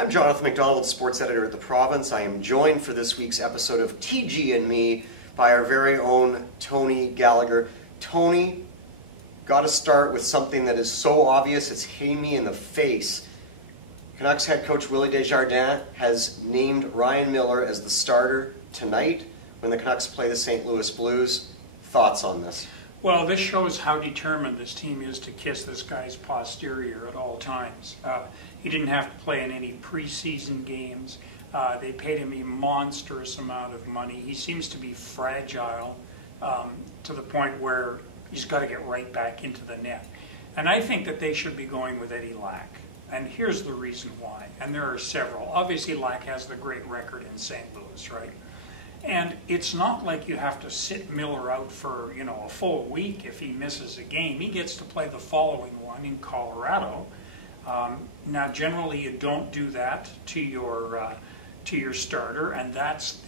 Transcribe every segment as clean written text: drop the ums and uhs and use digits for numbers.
I'm Jonathan McDonald, sports editor at The Province. I am joined for this week's episode of TG and Me by our very own Tony Gallagher. Tony, got to start with something that is so obvious it's hitting me in the face. Canucks head coach Willie Desjardins has named Ryan Miller as the starter tonight when the Canucks play the St. Louis Blues. Thoughts on this? Well, this shows how determined this team is to kiss this guy's posterior at all times. He didn't have to play in any preseason games. They paid him a monstrous amount of money. He seems to be fragile to the point where he's got to get right back into the net. And I think that they should be going with Eddie Lack. And here's the reason why. And there are several. Obviously, Lack has the great record in St. Louis, right? And it's not like you have to sit Miller out for, a full week if he misses a game. He gets to play the following one in Colorado. Now, generally, you don't do that to your starter, and that's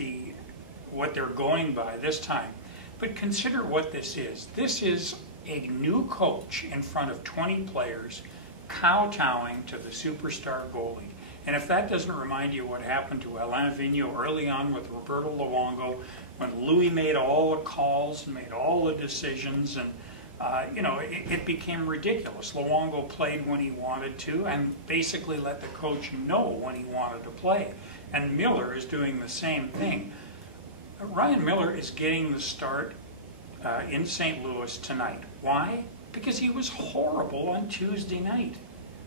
what they're going by this time. But consider what this is. This is a new coach in front of 20 players kowtowing to the superstar goalie. And if that doesn't remind you what happened to Alain Vigneault early on with Roberto Luongo, when Louis made all the calls and made all the decisions, and it became ridiculous. Luongo played when he wanted to and basically let the coach know when he wanted to play. And Miller is doing the same thing. Ryan Miller is getting the start in St. Louis tonight. Why? Because he was horrible on Tuesday night.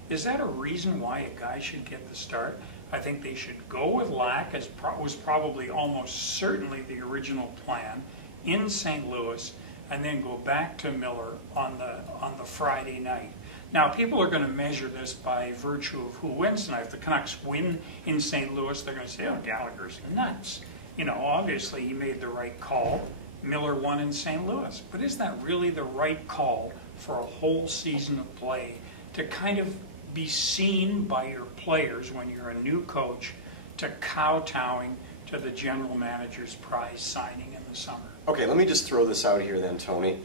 Is that a reason why a guy should get the start? I think they should go with Lack, as was probably almost certainly the original plan, in St. Louis, and then go back to Miller on the Friday night. Now, people are going to measure this by virtue of who wins tonight. If the Canucks win in St. Louis, they're going to say, oh, Gallagher's nuts. Obviously he made the right call. Miller won in St. Louis. But is that really the right call for a whole season of play to kind of be seen by your players when you're a new coach to kowtowing to the general manager's prize signing in the summer? Okay, let me just throw this out here then, Tony.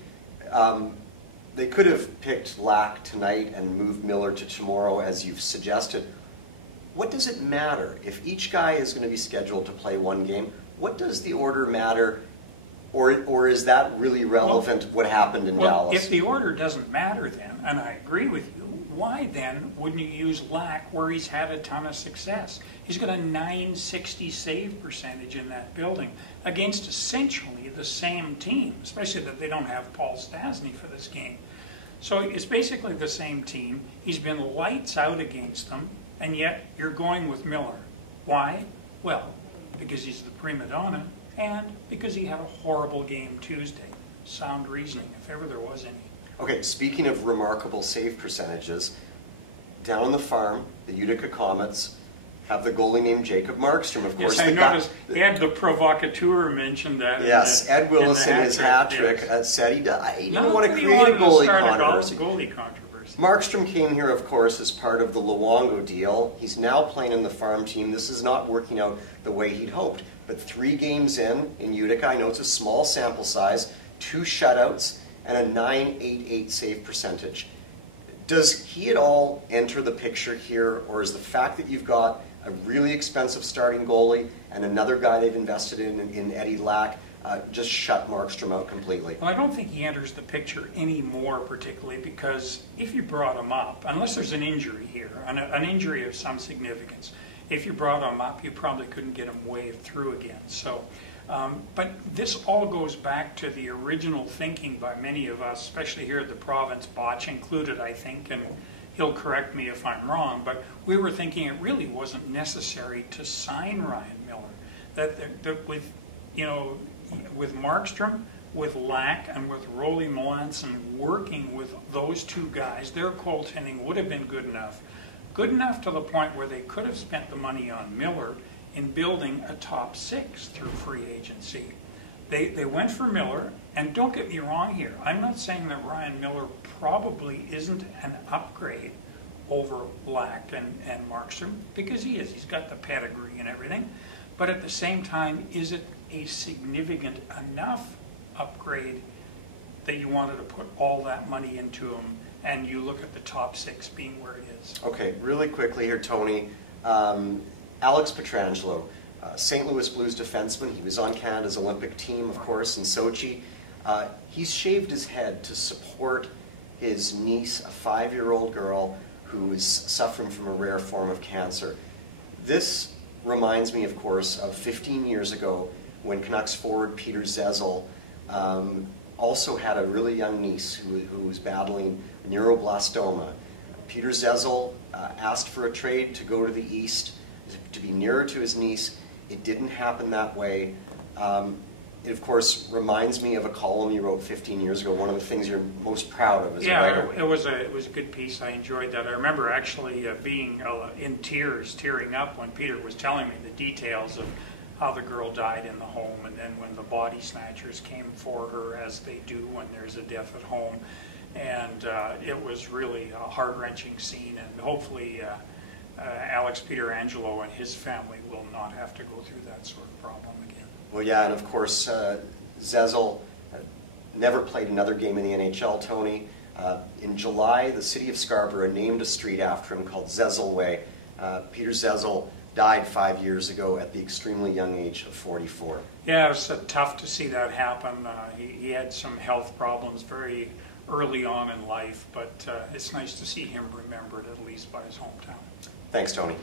They could have picked Lack tonight and moved Miller to tomorrow, as you've suggested. What does it matter if each guy is going to be scheduled to play one game? What does the order matter, or is that really relevant, what happened in Dallas? If the order doesn't matter then, and I agree with you, why then wouldn't you use Lack where he's had a ton of success? He's got a .960 save percentage in that building against essentially the same team, especially that they don't have Paul Stastny for this game. So it's basically the same team. He's been lights out against them, and yet you're going with Miller. Why? Well, because he's the prima donna, and because he had a horrible game Tuesday. Sound reasoning, if ever there was any. Okay, speaking of remarkable save percentages, down on the farm, the Utica Comets have the goalie named Jacob Markstrom, of course. Yes, I noticed Ed the provocateur mentioned that. Yes, Ed Willis in his hat trick said he didn't want to create a goalie controversy. Markstrom came here, of course, as part of the Luongo deal. He's now playing in the farm team. This is not working out the way he'd hoped. But 3 games in Utica, I know it's a small sample size, 2 shutouts, and a .988 save percentage. Does he at all enter the picture here, or is the fact that you've got a really expensive starting goalie and another guy they've invested in Eddie Lack, just shut Markstrom out completely? Well, I don't think he enters the picture anymore, particularly because if you brought him up, unless there's an injury here, an injury of some significance, if you brought him up, you probably couldn't get him waved through again. So. But this all goes back to the original thinking by many of us, especially here at the province, Botch included, I think, and he'll correct me if I'm wrong, but we were thinking it really wasn't necessary to sign Ryan Miller. That with Markstrom, with Lack, and with Rolly Melanson working with those 2 guys, their goaltending would have been good enough. Good enough to the point where they could have spent the money on Miller in building a top 6 through free agency. They went for Miller, and don't get me wrong here, I'm not saying that Ryan Miller probably isn't an upgrade over Lack and Markstrom, because he is. He's got the pedigree and everything. But at the same time, is it a significant enough upgrade that you wanted to put all that money into him, and you look at the top 6 being where it is? Okay, really quickly here, Tony. Alex Pietrangelo, St. Louis Blues defenseman. He was on Canada's Olympic team, of course, in Sochi. He's shaved his head to support his niece, a 5-year-old girl who is suffering from a rare form of cancer. This reminds me, of course, of 15 years ago when Canucks forward Peter Zezel also had a really young niece who was battling neuroblastoma. Peter Zezel asked for a trade to go to the East, to be nearer to his niece. It didn't happen that way. It, of course, reminds me of a column you wrote 15 years ago. One of the things you're most proud of as a writer. Yeah, it was a good piece. I enjoyed that. I remember actually being in tears, tearing up when Peter was telling me the details of how the girl died in the home, and then when the body snatchers came for her, as they do when there's a death at home. And it was really a heart-wrenching scene, and hopefully Alex Pietrangelo and his family will not have to go through that sort of problem again. Well, yeah, and of course, Zezel never played another game in the NHL, Tony. In July, the city of Scarborough named a street after him called Zezel Way. Peter Zezel died 5 years ago at the extremely young age of 44. Yeah, it was tough to see that happen. He had some health problems very early on in life, but it's nice to see him remembered, at least by his hometown. Thanks, Tony.